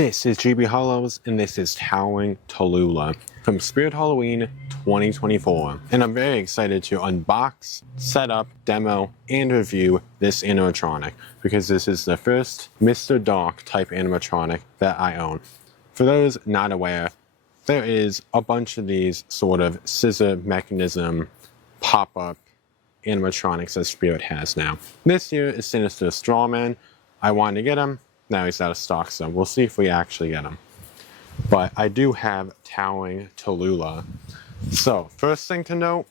This is GB Hollows, and this is Towering Tallulah from Spirit Halloween 2024. And I'm very excited to unbox, set up, demo, and review this animatronic, because this is the first Mr. Dark type animatronic that I own. For those not aware, there is a bunch of these sort of scissor mechanism pop-up animatronics that Spirit has now. This here is Sinister Strawman. I wanted to get him. Now he's out of stock, so we'll see if we actually get him. But I do have Towering Tallulah. So, first thing to note,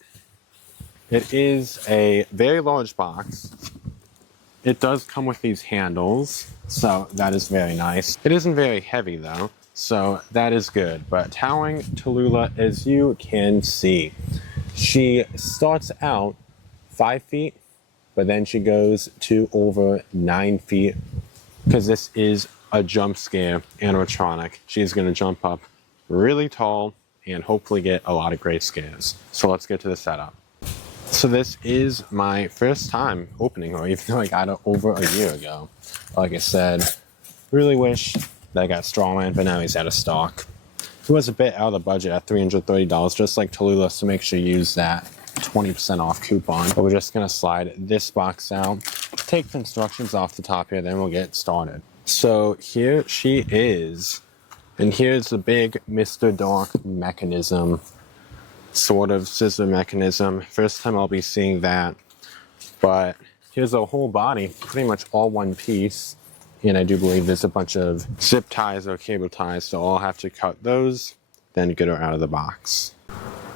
it is a very large box. It does come with these handles, so that is very nice. It isn't very heavy though, so that is good. But Towering Tallulah, as you can see, she starts out 5 feet, but then she goes to over 9 feet. Because this is a jump scare animatronic. She's going to jump up really tall and hopefully get a lot of great scares. So let's get to the setup. So this is my first time opening her, even though I got it over a year ago. Like I said, really wish that I got Strawman, but now he's out of stock. He was a bit out of the budget at $330, just like Tallulah, so make sure you use that 20% off coupon. But we're just going to slide this box out, take the instructions off the top here, then we'll get started. So here she is, and here's the big Mr. Dark mechanism, sort of scissor mechanism. First time I'll be seeing that, but here's a whole body, pretty much all one piece, and I do believe there's a bunch of zip ties or cable ties, so I'll have to cut those, then get her out of the box.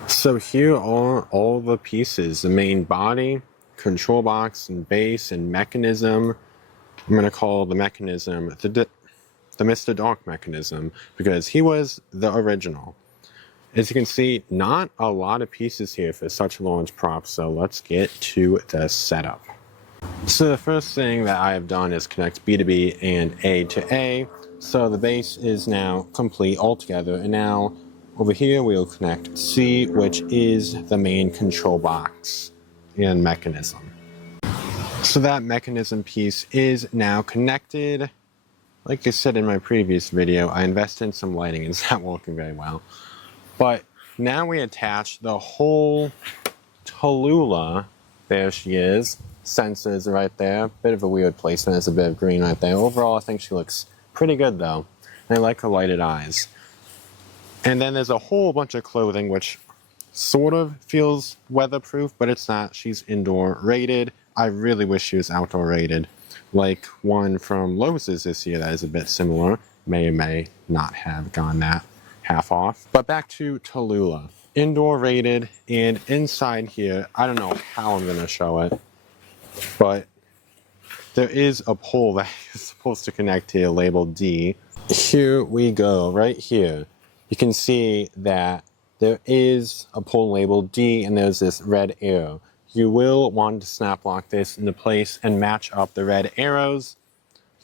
So here are all the pieces: the main body, control box, and base, and mechanism. I'm going to call the mechanism the Mr. Dark mechanism, because he was the original. As you can see, not a lot of pieces here for such a large prop, so let's get to the setup. So the first thing that I have done is connect B to B and A to A. So the base is now complete altogether, and now over here we'll connect C, which is the main control box and mechanism. So that mechanism piece is now connected. Like I said in my previous video, I invested in some lighting and it's not working very well. But now we attach the whole Tallulah. There she is. Sensors right there. Bit of a weird placement. There's a bit of green right there. Overall, I think she looks pretty good though. And I like her lighted eyes. And then there's a whole bunch of clothing which sort of feels weatherproof, but it's not. She's indoor rated. I really wish she was outdoor rated. Like one from Lowe's this year that is a bit similar. May or may not have gone that half off. But back to Tallulah. Indoor rated, and inside here, I don't know how I'm going to show it, but there is a pole that is supposed to connect here labeled D. Here we go, right here. You can see that there is a pole labeled D and there's this red arrow. You will want to snap lock this into place and match up the red arrows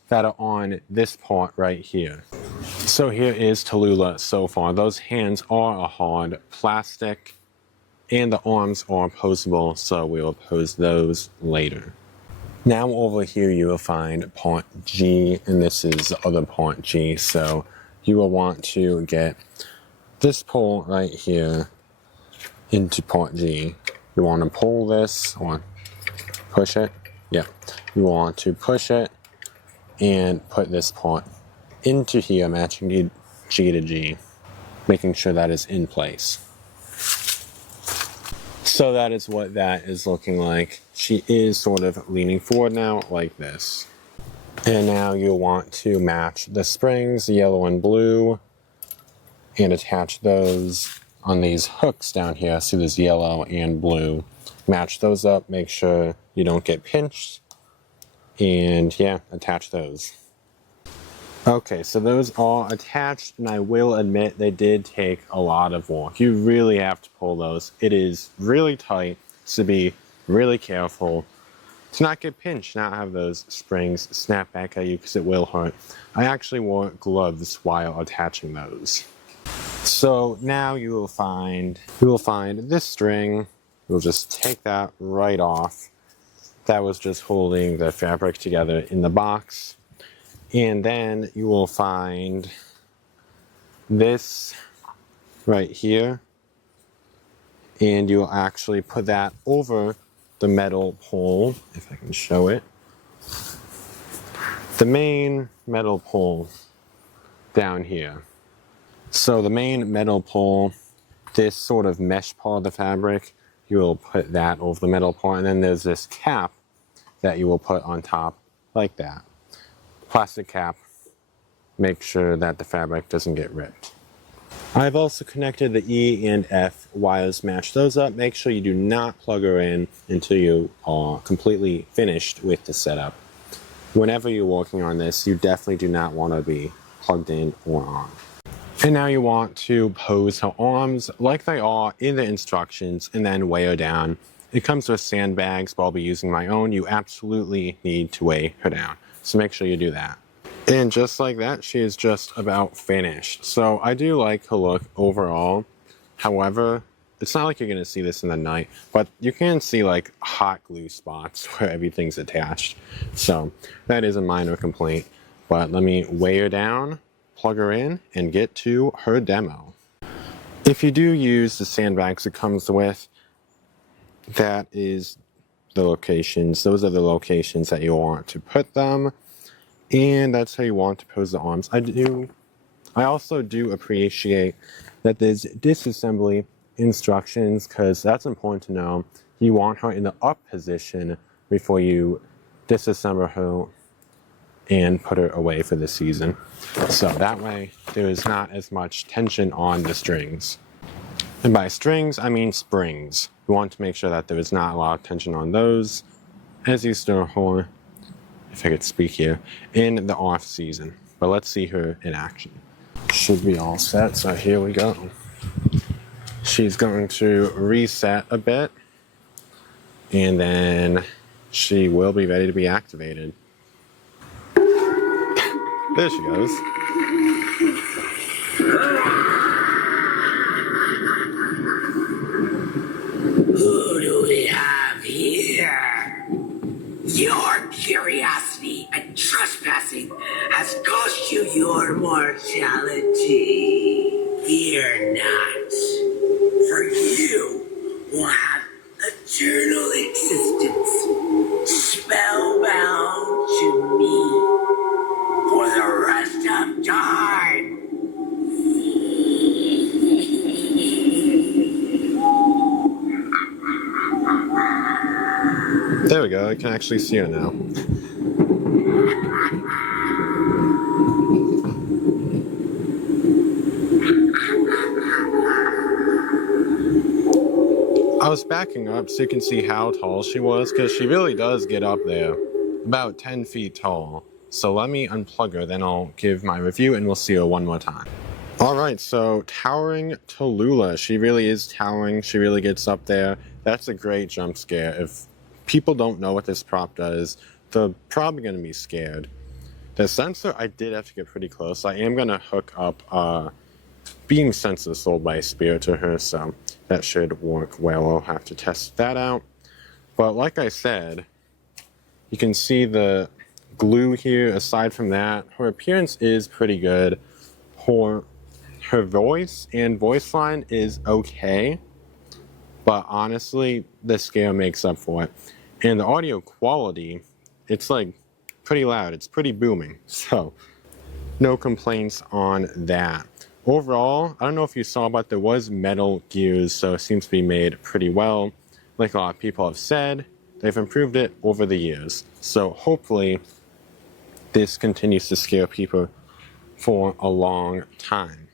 that are on this part right here. So here is Tallulah so far. Those hands are a hard plastic and the arms are posable, so we'll pose those later. Now over here you will find part G, and this is the other part G, so you will want to get this pole right here into part G. You want to pull this or push it. Yeah, you want to push it and put this part into here, matching G to G, making sure that is in place. So that is what that is looking like. She is sort of leaning forward now, like this. And now you'll want to match the springs, yellow and blue, and attach those on these hooks down here. So there's yellow and blue. Match those up, make sure you don't get pinched, and yeah, attach those. Okay, so those are attached, and I will admit they did take a lot of work. You really have to pull those. It is really tight, so be really careful to not get pinched, not have those springs snap back at you, because it will hurt. I actually wore gloves while attaching those. So now you will find this string. We'll just take that right off. That was just holding the fabric together in the box. And then you will find this right here. And you'll actually put that over the metal pole, if I can show it. The main metal pole down here. So the main metal pole, this sort of mesh part of the fabric, you will put that over the metal part, and then there's this cap that you will put on top like that. Plastic cap, make sure that the fabric doesn't get ripped. I've also connected the E and F wires, match those up. Make sure you do not plug her in until you are completely finished with the setup. Whenever you're working on this, you definitely do not want to be plugged in or on. And now you want to pose her arms like they are in the instructions and then weigh her down. It comes with sandbags, but I'll be using my own. You absolutely need to weigh her down, so make sure you do that. And just like that, she is just about finished. So I do like her look overall. However, it's not like you're going to see this in the night, but you can see like hot glue spots where everything's attached. So that is a minor complaint. But let me weigh her down, plug her in, and get to her demo. If you do use the sandbags it comes with, that is the locations. Those are the locations that you want to put them. And that's how you want to pose the arms. I also do appreciate that there's disassembly instructions, because that's important to know. You want her in the up position before you disassemble her and put her away for the season. So that way there is not as much tension on the strings. And by strings, I mean springs. You want to make sure that there is not a lot of tension on those as you store her, if I could speak here, in the off season. But let's see her in action. Should be all set, so here we go. She's going to reset a bit, and then she will be ready to be activated. There she goes. Who do we have here? Your curiosity and trespassing has cost you your mortality. Fear not, for you will have eternal existence, spellbound to me for the rest of time. There we go, I can actually see her now. I was backing up so you can see how tall she was, because she really does get up there, about 10 feet tall. So let me unplug her, then I'll give my review and we'll see her one more time. Alright, so Towering Tallulah. She really is towering, she really gets up there. That's a great jump scare. If people don't know what this prop does, they're probably going to be scared. The sensor, I did have to get pretty close. I am going to hook up beam sensor sold by Spirit to her, so that should work well. I'll have to test that out. But like I said, you can see the glue here. Aside from that, her appearance is pretty good. Her voice and voice line is okay, but honestly, the scale makes up for it. And the audio quality, it's like pretty loud. It's pretty booming. So no complaints on that. Overall, I don't know if you saw, but there was metal gears, so it seems to be made pretty well. Like a lot of people have said, they've improved it over the years. So hopefully this continues to scare people for a long time.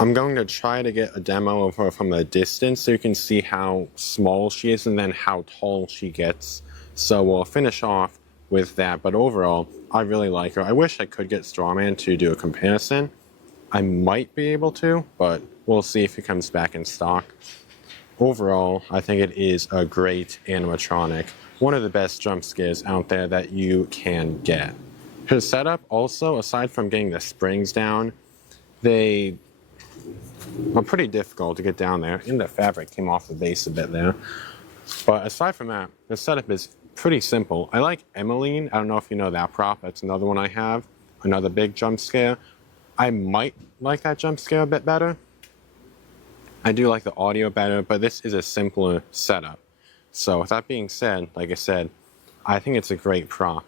I'm going to try to get a demo of her from a distance so you can see how small she is and then how tall she gets. So we'll finish off with that, but overall, I really like her. I wish I could get Strawman to do a comparison. I might be able to, but we'll see if he comes back in stock. Overall, I think it is a great animatronic. One of the best jump scares out there that you can get. Her setup also, aside from getting the springs down, they are pretty difficult to get down there. And the fabric came off the base a bit there. But aside from that, the setup is pretty simple. I like Emmeline. I don't know if you know that prop. That's another one I have. Another big jump scare. I might like that jump scare a bit better. I do like the audio better, but this is a simpler setup. So with that being said, like I said, I think it's a great prop.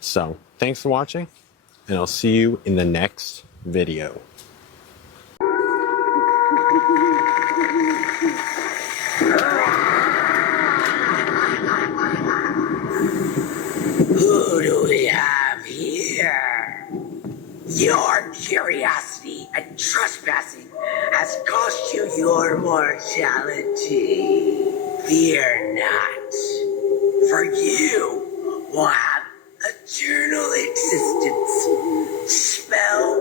So thanks for watching, and I'll see you in the next video. Who do we have here? Your curiosity and trespassing has cost you your mortality. Fear not, for you will have eternal existence, spell